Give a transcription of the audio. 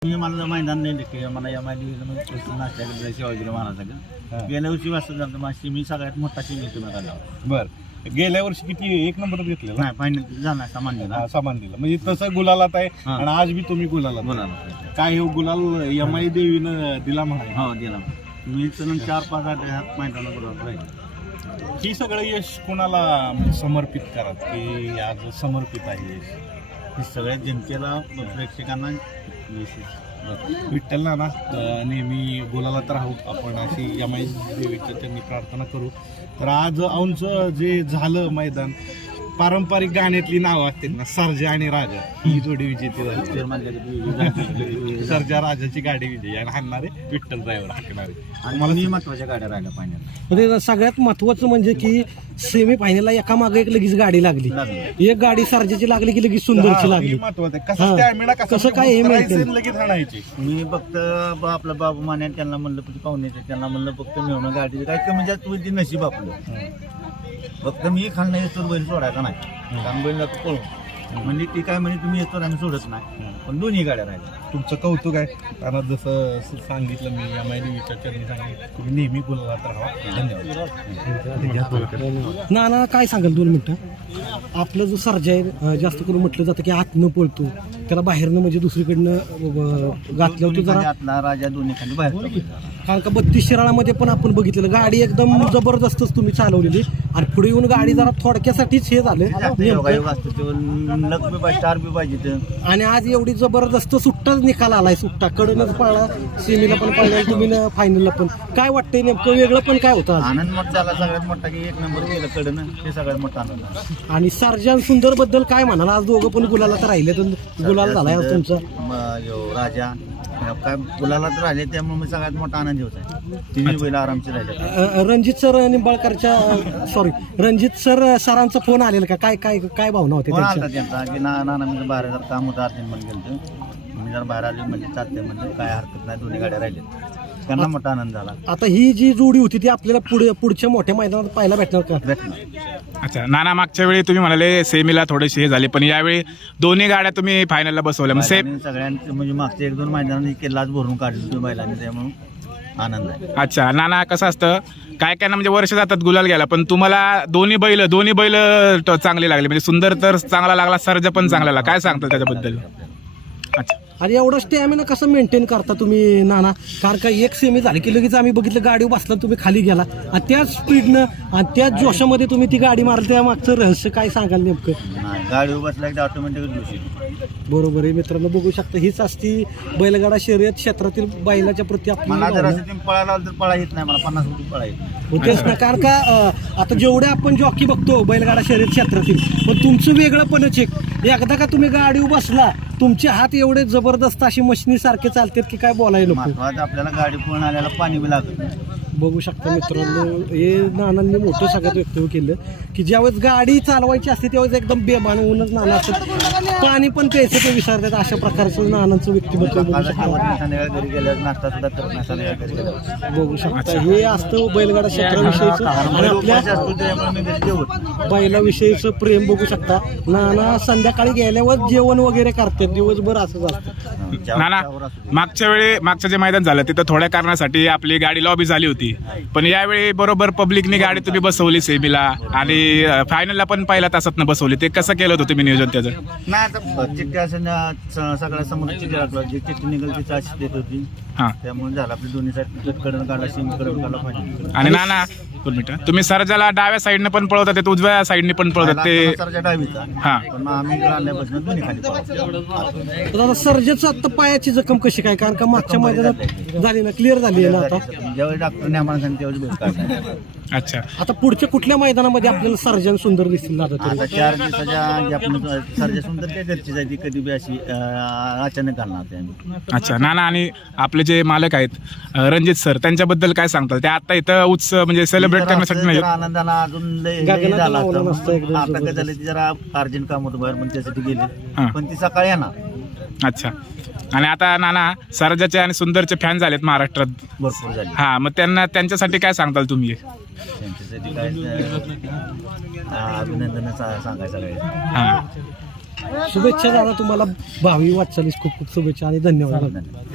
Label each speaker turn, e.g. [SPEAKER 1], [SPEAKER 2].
[SPEAKER 1] मी मला मैदान नाही की मला या मैदान नाश्ता केला शिवाजी महाराजांचा गेल्या वर्षी वाजता झालं माझी मी सगळ्यात मोठा शिमी तुम्ही काढला.
[SPEAKER 2] बरं गेल्या वर्षी किती एक नंबर घेतलेला
[SPEAKER 1] नाही फायनल झाला सामान दिला
[SPEAKER 2] सामान दिलं म्हणजे तसं गुलालात आहे आणि आज बी तुम्ही गुलालात
[SPEAKER 1] बोलायला
[SPEAKER 2] काय हे गुलाल यमाई देवीनं दिला म्हणा.
[SPEAKER 1] हो दिला मी चलन 4-5 आठ मैदानात बोलावलं राहील.
[SPEAKER 2] ही सगळं यश कोणाला समर्पित करा की आज समर्पित आहे यश
[SPEAKER 1] हे सगळ्या जनतेला प्रेक्षकांना
[SPEAKER 2] विठ्ठल ना नेहमी गुलालात राहू आपण अशी यमाई देवीच्या त्यांनी प्रार्थना करू. तर आज आमचं जे झालं मैदान पारंपरिक गाण्यातली नावं असतात ना सर्जा आणि राजा ही जोडी विजेती झाली. सर्जा राजाची गाडी विजयी आणि हाणणारे विठ्ठल ड्रायव्हर हाकणारे
[SPEAKER 1] आणि मला मी महत्वाच्या गाड्या राहिल्या पाहिजे.
[SPEAKER 3] म्हणजे सगळ्यात महत्वाचं म्हणजे की सेमी फायनलला एका मागे एक लगेच गाडी लागली. एक गाडी सर्जाची लागली की लगेच सुंदरची लागली.
[SPEAKER 2] महत्वाचं आहे कसं स्टॅमिना
[SPEAKER 3] कसं काय हे माहिती
[SPEAKER 2] लगेच हाणायची.
[SPEAKER 1] मी फक्त आपला बाबू माने त्यांना म्हणलं पाहुण्याचे त्यांना म्हणलं फक्त मिळवणं गाडी काय कमी जास्त होईल ती नशीब आपलं. फक्त मी खाल्लं येतो बैल सोडायचा नाही कारण बैल जातो पळून म्हणजे ती काय म्हणजे तुम्ही येतो आम्ही सोडत नाही पण दोन्ही गाड्या राहिल्या.
[SPEAKER 2] तुमचं कौतुक आहे कारण जसं सांगितलं मी यमाई देवीच्या चरणी सांगितलं तुम्ही नेहमी गुलालात राहा. धन्यवाद.
[SPEAKER 3] ना काय सांगाल 2 मिनिटं. आपलं जो सर्जा आहे जास्त करून म्हटलं जातं की आतनं पळतो त्याला बाहेरनं म्हणजे दुसरीकडनं घातलं होतं जरा
[SPEAKER 1] आतला राजा दोन्ही खाली बाहेर
[SPEAKER 3] कारण का 32 शिराळामध्ये पण आपण बघितलेलं गाडी एकदम जबरदस्तच तुम्ही चालवलेली आणि पुढे येऊन गाडी जरा थोडक्यासाठीच हे झालं
[SPEAKER 1] स्टार बी पाहिजे.
[SPEAKER 3] आणि आज एवढी जबरदस्त सुट्टाच निकाल आलाय. सुट्टा कडनच पळला सेमीला पण पळला तुम्ही फायनलला पण. काय वाटतंय नेमकं वेगळं पण काय होतं आज?
[SPEAKER 1] आनंद मोठा झाला सगळ्यात मोठा की 1 नंबर केलं कडनं ते सगळ्यात मोठा आनंद.
[SPEAKER 3] आणि सर्जन सुंदर बद्दल काय म्हणाल? आज दोघं पण गुलाला तर राहिले तर गुलाल झालाय आज तुमचा
[SPEAKER 1] राजा काय गुलाला तर राहिले त्यामुळे मी सगळ्यात मोठा आनंद होत आहे. तिन्ही बैल आरामचे राहिले.
[SPEAKER 3] रणजित सर निंबाळकरच्या सॉरी रणजित सरांचा फोन आलेला का? काय काय काय भावना होती
[SPEAKER 1] कोण आला त्यांचा की नाना मी बाहेर जर काम होतं अर्जंट म्हणून गेलं मी जर बाहेर आले म्हणजे चालते म्हणजे काय हरकत नाही दोन्ही गाड्या राहिल्या त्यांना मोठा आनंद झाला.
[SPEAKER 3] आता ही जी जोडी होती ती आपल्याला पुढच्या मोठ्या मैदानात पाहायला भेटणार का?
[SPEAKER 4] अच्छा नाना मागच्या वेळी तुम्ही म्हणाले सेमीला थोडेसे हे झाले पण यावेळी दोन्ही गाड्या तुम्ही फायनलला बसवल्या म्हणजे
[SPEAKER 1] सगळ्यांचं म्हणजे मागच्या 1-2 मैदानात केलाच भरून काढली तुम्ही बैलांनी त्यामुळे आनंद आहे.
[SPEAKER 4] अच्छा नाना कसं असतं काय काय ना म्हणजे वर्ष जातात गुलाल घ्यायला पण तुम्हाला दोन्ही बैल चांगले लागले म्हणजे सुंदर तर चांगला लागला सर्जा पण चांगला लागला. काय सांगता त्याच्याबद्दल? अच्छा
[SPEAKER 3] आणि एवढं स्टॅमिना कसं मेंटेन करता तुम्ही नाना? कारण का एक सेमी झाली की लगेच आम्ही बघितलं गाडी बसला तुम्ही खाली गेला आणि त्याच स्पीडनं आणि त्याच जोशामध्ये तुम्ही ती गाडी मारली त्या मागचं रहस्य काय सांगाल नेमकं?
[SPEAKER 1] गाडी बसला की ऑटोमॅटिक
[SPEAKER 3] बरोबर आहे मित्रांनो बघू शकता हीच असती बैलगाडा शर्यत क्षेत्रातील बैलाच्या प्रती
[SPEAKER 1] मला जर
[SPEAKER 3] आपली
[SPEAKER 1] असं पळायला तर पळा येत नाही मला 50 फूट पळा येत नाही.
[SPEAKER 3] होतेच ना कारण का आता जेवढे आपण जॉकी बघतो बैलगाडा शर्यत क्षेत्रातील पण तुमचं वेगळंपणच एकदा का तुम्ही गाडी बसला तुमचे हात एवढे जबरदस्त अशी मशिनी सारखे चालतात की काय बोलायला नको.
[SPEAKER 1] महत्वाचं आपल्याला गाडी पळून आल्याला पाणी बी लागत नाही.
[SPEAKER 3] बघू शकता मित्रांनो हे नानांनी मोठं सगळ्यात वक्तव्य केलं की ज्यावेळेस गाडी चालवायची असते त्यावेळेस एकदम बेभान होऊनच नाना असतात पाणी पण प्यायचं ते विसरतात. अशा प्रकारचं नानांचं व्यक्तिमत्व बघू शकता.
[SPEAKER 1] घरी गेल्यावर नाश्ता सुद्धा करत नाही घरी गेल्यावर
[SPEAKER 3] बघू शकता हे असतं बैलगाडा क्षेत्राविषयीचं आणि आपल्या बैलाविषयीचं प्रेम बघू शकता. नाना संध्याकाळी गेल्यावर जेवण वगैरे करतात दिवसभर असंच असतं.
[SPEAKER 4] नाना मागच्या जे मैदान झालं तिथं थोड्या कारणासाठी आपली गाडी लॉबी झाली होती पण यावेळी बरोबर पब्लिकनी गाडी तुम्ही बसवली सेमीला आणि फायनलला पण पहिल्या तासात बसवली. ते कसं केलं होतं तुम्ही नियोजन त्याचं?
[SPEAKER 1] नाही आता चिठ्ठी असं सगळ्या समोर चिठ्ठी राखलं जी चिठ्ठी निघाल ती चार्ज देत होती त्यामुळे झालं आपली दोन्ही साईड कडून काढला सीम कडून काढला पाहिजे.
[SPEAKER 4] आणि नाना 2 मिनिटं तुम्ही सरजाला डाव्या साईडने पण पळवतात ते उजव्या साईडने पण पळवतात ते
[SPEAKER 1] सरच्या डावीचा पण आम्ही आणल्यापासून दोन्ही खाली.
[SPEAKER 3] सर्जनचं आता पायाची जखम कशी काय? कारण का मागच्या मैदानात झाली ना क्लिअर झाली आहे ना आता
[SPEAKER 1] ज्यावेळी डॉक्टरने आम्हाला सांगितलं त्यावेळी भेट काढला.
[SPEAKER 4] अच्छा
[SPEAKER 3] आता पुढच्या कुठल्या मैदानामध्ये आपल्याला सर्जन सुंदर दिसतील आता तरी?
[SPEAKER 1] 4 दिवसाच्या जे आपण सर्जा सुंदर काय घरची जायची कधी बी अशी अचानक घालणार ते आम्ही.
[SPEAKER 4] अच्छा नाना आणि आपले जे मालक आहेत रणजित सर त्यांच्याबद्दल काय सांगताल? ते आता इथं उत्सव म्हणजे सेलिब्रेट करण्यासाठी नाही
[SPEAKER 1] आनंदाला अजून लय झाला असतं. आता काय झालं ती जरा अर्जंट काम होतं बाहेर पण त्यासाठी गेले पण ती सकाळी येणार.
[SPEAKER 4] अच्छा आणि आता नाना सरजाचे आणि सुंदरचे फॅन झालेत महाराष्ट्रात
[SPEAKER 1] भरपूर झाले.
[SPEAKER 4] मग त्यांच्यासाठी काय सांगताल तुम्ही?
[SPEAKER 1] त्यांच्यासाठी काय अभिनंदन सांगायचं.
[SPEAKER 3] शुभेच्छा दादा तुम्हाला भावी वाटचालीस खूप खूप शुभेच्छा आणि धन्यवाद.
[SPEAKER 1] धन्यवाद.